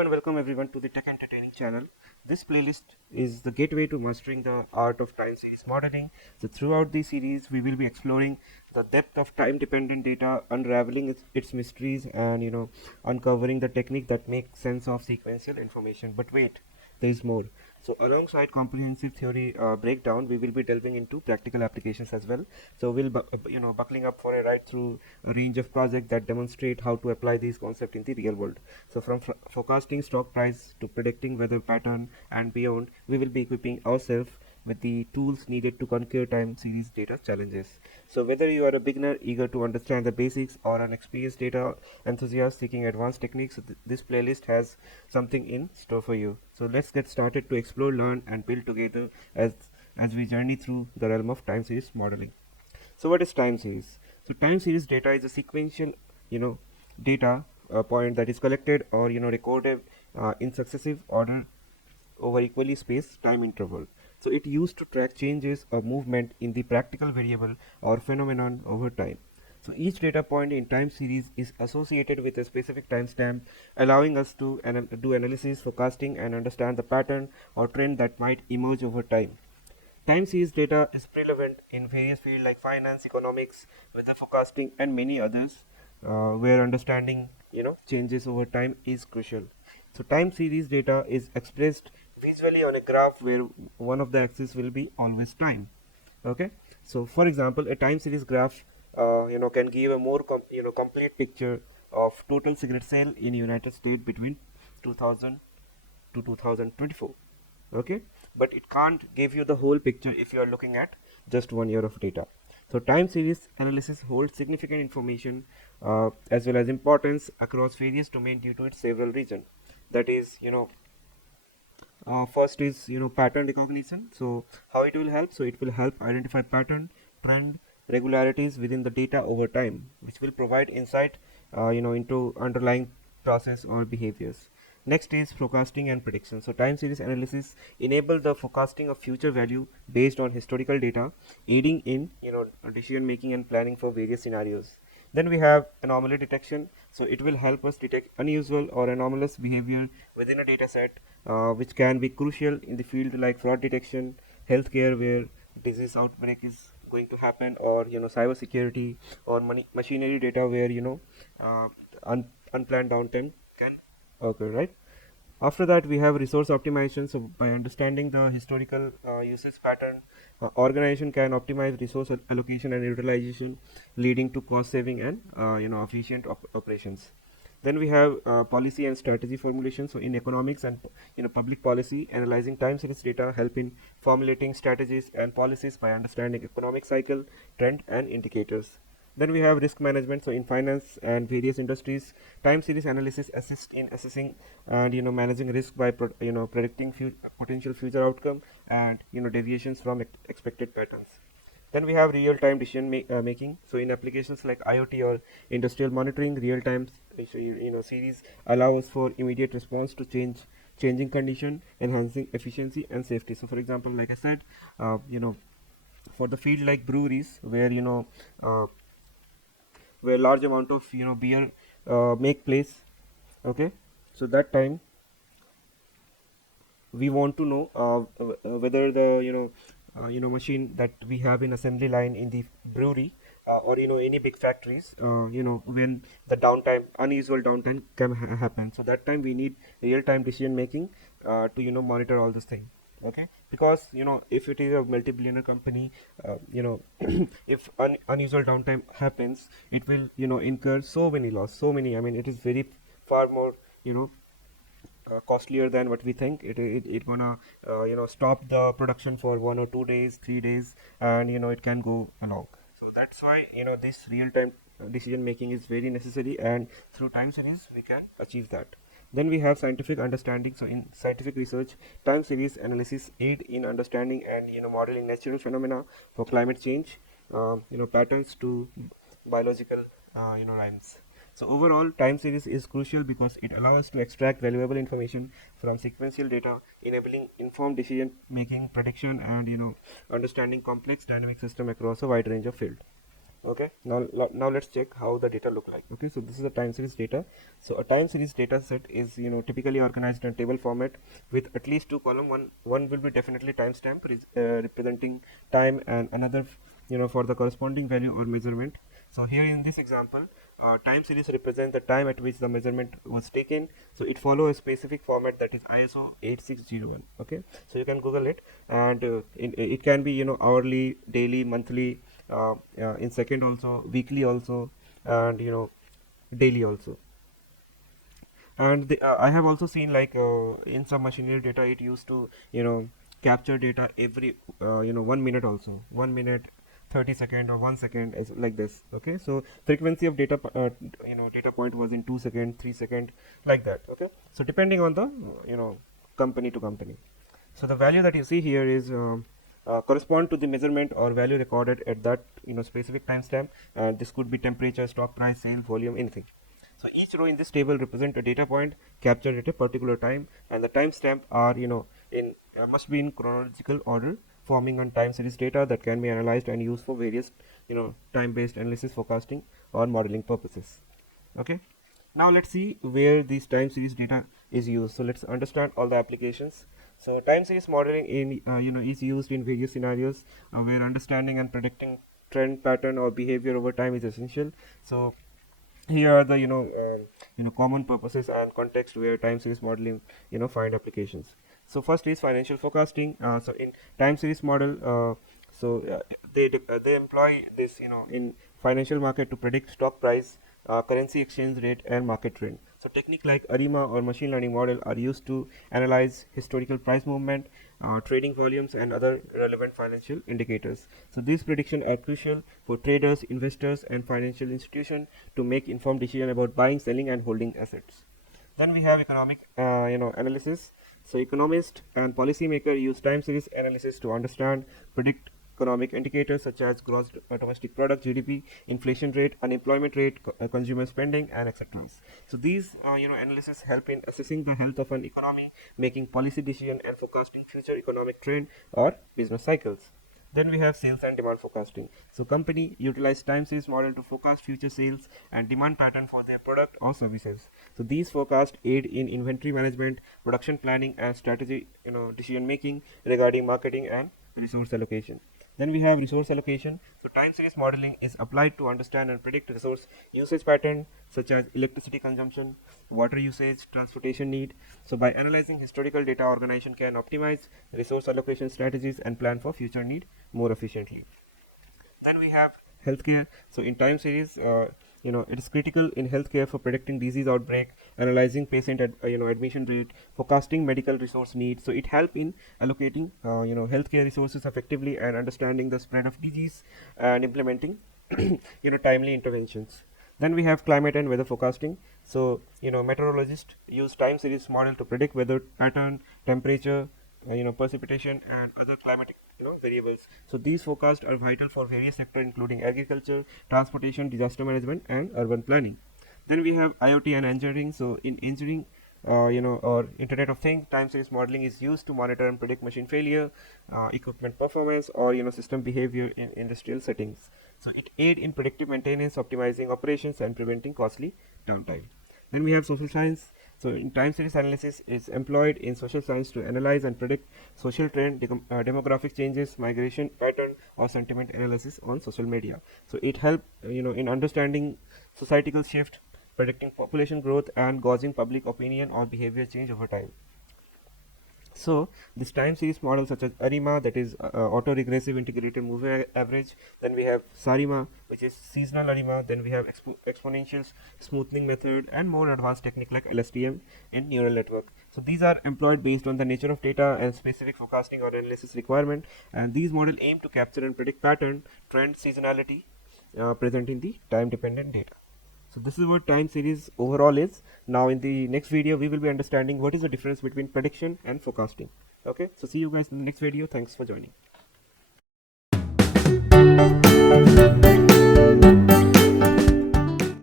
Hello and welcome everyone to the Tech Entertaining channel. This playlist is the gateway to mastering the art of time series modeling. So throughout the series, we will be exploring the depth of time-dependent data, unraveling its mysteries, and uncovering the technique that makes sense of sequential information. But wait, there is more. So alongside comprehensive theory breakdown, we will be delving into practical applications as well. So we'll buckling up for a ride through a range of projects that demonstrate how to apply these concepts in the real world. So from forecasting stock price to predicting weather pattern and beyond, we will be equipping ourselves with the tools needed to conquer time series data challenges. So whether you are a beginner eager to understand the basics or an experienced data enthusiast seeking advanced techniques, this playlist has something in store for you. So let's get started to explore, learn and build together as we journey through the realm of time series modeling. So what is time series? So time series data is a sequential, data point that is collected or recorded in successive order over equally spaced time interval. So it used to track changes or movement in the practical variable or phenomenon over time. So each data point in time series is associated with a specific timestamp, allowing us to do analysis, forecasting, and understand the pattern or trend that might emerge over time. Time series data is prevalent in various fields like finance, economics, weather forecasting, and many others, where understanding changes over time is crucial. So time series data is expressed visually on a graph where one of the axes will be always time. Okay, so for example, a time series graph can give a more complete picture of total cigarette sale in United States between 2000 to 2024. Okay, but it can't give you the whole picture if you are looking at just 1 year of data. So time series analysis holds significant information as well as importance across various domains due to its several regions. That is, first is pattern recognition. So how it will help? So it will help identify pattern, trend, regularities within the data over time, which will provide insight into underlying process or behaviors. Next is forecasting and prediction. So time series analysis enable the forecasting of future value based on historical data, aiding in decision making and planning for various scenarios. Then we have anomaly detection. So it will help us detect unusual or anomalous behavior within a data set, which can be crucial in the field like fraud detection, healthcare where disease outbreak is going to happen, or cyber security, or machinery data where unplanned downtime can occur, right? After that, we have resource optimization. So by understanding the historical usage pattern, organization can optimize resource allocation and utilization, leading to cost saving and efficient operations. Then we have policy and strategy formulation. So in economics and public policy, analyzing time series data help in formulating strategies and policies by understanding economic cycle, trend, and indicators. Then we have risk management. So in finance and various industries, time series analysis assist in assessing and managing risk by predicting potential future outcome and deviations from expected patterns. Then we have real-time decision making. So in applications like IoT or industrial monitoring, real-time series allow us for immediate response to changing condition, enhancing efficiency and safety. So for example, like I said, for the field like breweries, where large amount of beer make place. Okay, so that time we want to know whether the machine that we have in assembly line in the brewery, or any big factories, when the downtime, unusual downtime can happen. So that time we need real time decision making to monitor all this thing. Okay, because if it is a multi-billionaire company, if unusual downtime happens, it will incur so many loss, so many, I mean it is very far more costlier than what we think. It gonna stop the production for 1 or 2 days, 3 days, and it can go along. So that's why this real time decision making is very necessary, and through time series we can achieve that. Then we have scientific understanding. So in scientific research, time series analysis aid in understanding and modeling natural phenomena for climate change, patterns to biological rhymes. So overall, time series is crucial because it allows us to extract valuable information from sequential data, enabling informed decision making, prediction, and understanding complex dynamic system across a wide range of field. Okay, now let's check how the data look like. Okay, so this is a time series data. So a time series data set is typically organized in table format with at least two column. One will be definitely timestamp representing time, and another for the corresponding value or measurement. So here in this example, time series represent the time at which the measurement was taken. So it follow a specific format that is ISO 8601. Okay, so you can Google it, and it can be hourly, daily, monthly, in second also, weekly also, and daily also. And I have also seen like in some machinery data it used to capture data every 1 minute also, 1 minute, 30 second or 1 second, is like this. Okay, so frequency of data data point was in 2 second, 3 second, like that. Okay, so depending on the company to company. So the value that you see here is correspond to the measurement or value recorded at that specific timestamp, and this could be temperature, stock price, sale volume, anything. So each row in this table represent a data point captured at a particular time, and the timestamp are in must be in chronological order, forming on time series data that can be analyzed and used for various time-based analysis, forecasting, or modeling purposes. Okay, now let's see where this time series data is used. So let's understand all the applications. So time series modeling in is used in various scenarios where understanding and predicting trend, pattern, or behavior over time is essential. So here are the common purposes and context where time series modeling find applications. So first is financial forecasting. So in time series model, they employ this in financial market to predict stock price, currency exchange rate, and market trend. So technique like ARIMA or machine learning model are used to analyze historical price movement, trading volumes, and other relevant financial indicators. So these predictions are crucial for traders, investors, and financial institutions to make informed decision about buying, selling, and holding assets. Then we have economic analysis. So economists and policymakers use time series analysis to understand, predict economic indicators such as gross domestic product (GDP), inflation rate, unemployment rate, consumer spending, and etc. So these analysis help in assessing the health of an economy, making policy decision, and forecasting future economic trend or business cycles. Then we have sales and demand forecasting. So company utilize time series model to forecast future sales and demand pattern for their product or services. So these forecasts aid in inventory management, production planning, and strategy decision making regarding marketing and resource allocation. Then we have resource allocation. So time series modeling is applied to understand and predict resource usage pattern such as electricity consumption, water usage, transportation need. So by analyzing historical data, organization can optimize resource allocation strategies and plan for future need more efficiently. Then we have healthcare. So in time series, it is critical in healthcare for predicting disease outbreak, analyzing patient admission rate, forecasting medical resource needs. So it help in allocating healthcare resources effectively and understanding the spread of disease and implementing timely interventions. Then we have climate and weather forecasting. So meteorologists use time series model to predict weather pattern, temperature, precipitation, and other climatic variables. So these forecasts are vital for various sectors including agriculture, transportation, disaster management, and urban planning. Then we have IoT and engineering. So in engineering, or Internet of Things, time series modeling is used to monitor and predict machine failure, equipment performance, or system behavior in industrial settings. So it aid in predictive maintenance, optimizing operations, and preventing costly downtime. Then we have social science. So in time series analysis is employed in social science to analyze and predict social trend, demographic changes, migration pattern, or sentiment analysis on social media. So it helps in understanding societal shift, predicting population growth, and gauging public opinion or behavior change over time. So this time series model such as ARIMA, that is auto-regressive integrated moving average. Then we have SARIMA, which is seasonal ARIMA. Then we have exponential smoothing method, and more advanced technique like LSTM in neural network. So these are employed based on the nature of data and specific forecasting or analysis requirement. And these models aim to capture and predict pattern, trend, seasonality present in the time-dependent data. So this is what time series overall is. Now in the next video we will be understanding what is the difference between prediction and forecasting. Okay, so see you guys in the next video. Thanks for joining.